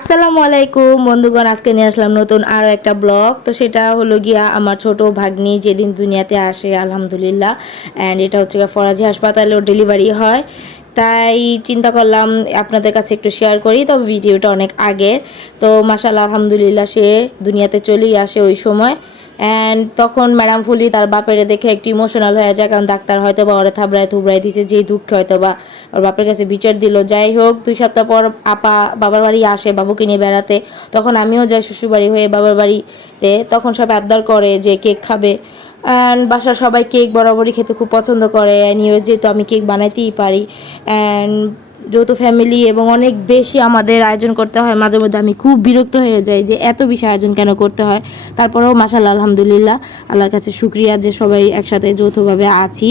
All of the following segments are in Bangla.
আসসালামু আলাইকুম বন্ধুগণ, আজকে নিয়ে আসলাম নতুন আরও একটা ব্লগ। তো সেটা হলো গিয়া আমার ছোট ভাগ্নি যেদিন দুনিয়াতে আসে আলহামদুলিল্লাহ। অ্যান্ড এটা হচ্ছে ফরাজি হাসপাতালেও ডেলিভারি হয়, তাই চিন্তা করলাম আপনাদের কাছে একটু শেয়ার করি। তবে ভিডিওটা অনেক আগের। তো মাশাআল্লাহ আলহামদুলিল্লাহ সে দুনিয়াতে চলেই আসে ওই সময়। অ্যান্ড তখন ম্যাডাম ফুলি তার বাপেরে দেখে একটু ইমোশনাল হয়ে যায়, কারণ ডাক্তার হয়তো বা ওরা থাবড়ায় থুবড়ায় দিছে, যেই দুঃখে হয়তো বা ওর বাপের কাছে বিচার দিল। যাই হোক, 2 সপ্তাহ পর আপা বাবার বাড়ি আসে বাবুকে নিয়ে বেড়াতে। তখন আমিও যাই শ্বশুরবাড়ি হয়ে বাবার বাড়িতে। তখন সব আবদার করে যে কেক খাবে, অ্যান্ড বাসার সবাই কেক বরাবরই খেতে খুব পছন্দ করে। অ্যান্ড যেহেতু আমি কেক বানাইতেই পারি, অ্যান্ড যৌথ ফ্যামিলি এবং অনেক বেশি আমাদের আয়োজন করতে হয়, মাঝে মধ্যে আমি খুব বিরক্ত হয়ে যাই যে এত বেশি আয়োজন কেন করতে হয়। তারপরেও মাশাআল্লাহ আলহামদুলিল্লাহ আল্লাহর কাছে শুক্রিয়া যে সবাই একসাথে যৌথভাবে আছি।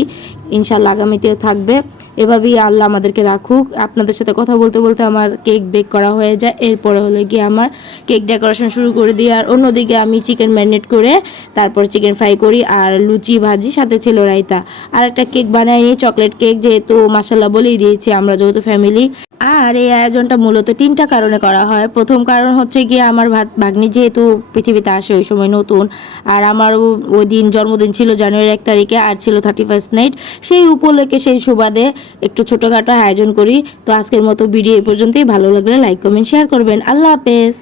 ইনশাআল্লাহ আগামীতেও থাকবে এভাবেই, আল্লাহ আমাদেরকে রাখুক। আপনাদের সাথে কথা বলতে বলতে আমার কেক বেক করা হয়ে যায়। এরপরে হলো গিয়ে আমার কেক ডেকোরেশন শুরু করে দিই, আর অন্যদিকে আমি চিকেন ম্যারিনেট করে তারপর চিকেন ফ্রাই করি, আর লুচি ভাজি, সাথে ছিল রায়তা। আর একটা কেক বানাই নিই, চকলেট কেক, যেহেতু মাশাআল্লাহ বলেই দিয়েছি আমরা যৌথ ফ্যামিলি। আর এই আয়োজনটা মূলত 3টা কারণে করা হয়। প্রথম কারণ হচ্ছে গিয়ে আমার ভাগ্নি যেহেতু পৃথিবীতে আসে ওই সময় নতুন, আর আমার ওই দিন জন্মদিন ছিল জানুয়ারি 1 তারিখে, আর ছিল 31st নাইট। সেই উপলক্ষে সেই সুবাদে একটু ছোটোখাটো আয়োজন করি। তো আজকের মতো ভিডিও এই পর্যন্তই। ভালো লাগলে লাইক কমেন্ট শেয়ার করবেন। আল্লাহ হাফেজ।